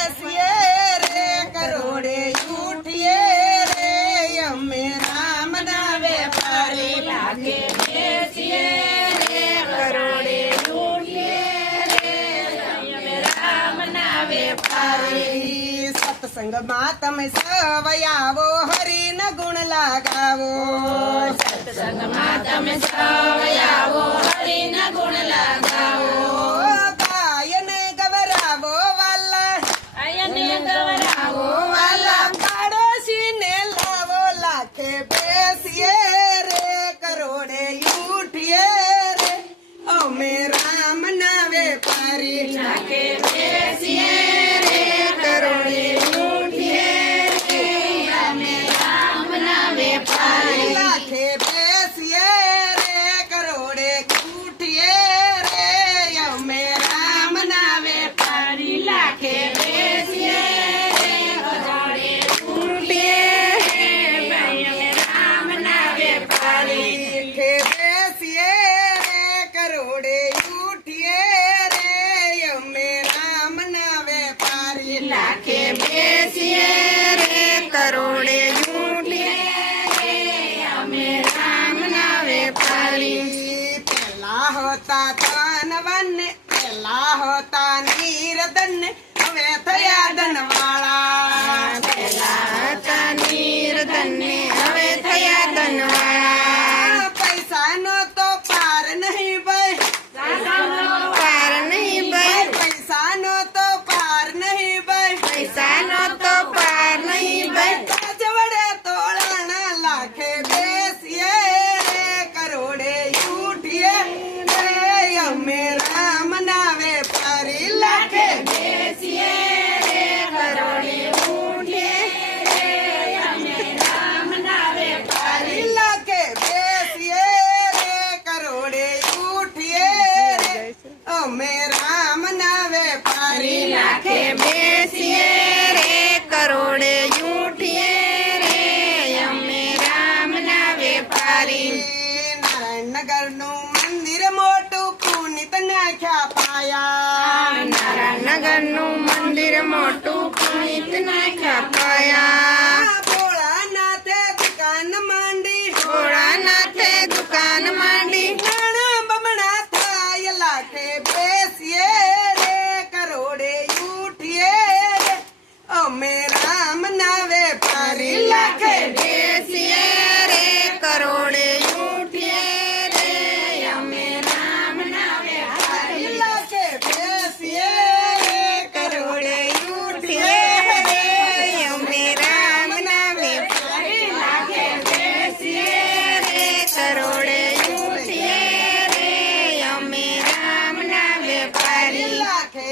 બેસીએ રે કરોડે ઉઠીએ રે અમે રામના વેપારી લાગે બેસીએ રે કરોડે ઉઠીએ રે અમે રામના વેપારી સત્સંગમાં તમે સવયાવો હરિન ગુણ લાગાવો સત્સંગમાં તમે સૌ આવો હરિના ગુણ લગાવો ગાયન ગવરાવો વાલા આયને ગવરાવો વાલા પાડોશીને લાવો લાખે બેસીએ રે કરોડે ઉઠીએ રે અમે રામના વેપારી લાગે બેસીએ રે કરોડે ઉઠીએ રે અમે રામના વેપારી લાખે બેસીએ રે કરોડે ઉઠીએ રે અમે રામના વેપારી લાગે બેસીએ રે કરોડે ઉઠીએ રે અમે રામના વેપારી લાખે બેસીએ રે કરોડે ઉઠીએ રે અમે રામના વેપારી લાગે બેસીએ રે કરોડે ઉઠીએ રે અમે રામના વેપારી પેલા હોતા ધનવાન પેલા હોતા નીરધન હવે થયા ધનવાળા પેલા હતા નિર્ધને હવે થયા ધનવાળા પૈસાનો તો પાર નહીં ભાઈ પાર નહીં ભાઈ પૈસાનો તો પાર નહીં ભાઈ પૈસાનો તો પાર નહીં ભાઈ જવડે તોળાના લાખે બેસીએ રે કરોડે ઉઠીએ રે અમે રામના વેપારી લાખે બેસીએ રે કરોડે ઉઠીએ રે અમે રામના વેપારી લાખે બેસીએ રે કરોડે ઉઠીએ રે અમે રામના વેપારી લાખે બેસીએ રે કરોડે ઉઠીએ રે અમે રામના વેપારી નારાયણનગરનું મંદિર મોટું પુનિત નાખ્યા પાયા નારાયણનગરનું મંદિર મોટું પુનિત નાખ્યા પાયા ભોળાનાથે દુકાન માંડી ભોળાનાથે દુકાન માંડી નાણા બમણા થાય લાખે બેસીએ રે કરોડે ઉઠીએ રે અમે રામના વેપારી લાખે બેસીએ રે કરોડે ઉઠીએ રે અમે રામના વેપારી લાખે બેસીએ રે કરોડે ઉઠીએ રે અમે રામના વેપારી લાગે બેસીએ રે કરોડે ઉઠીએ રે અમે રામના વેપારી લાખે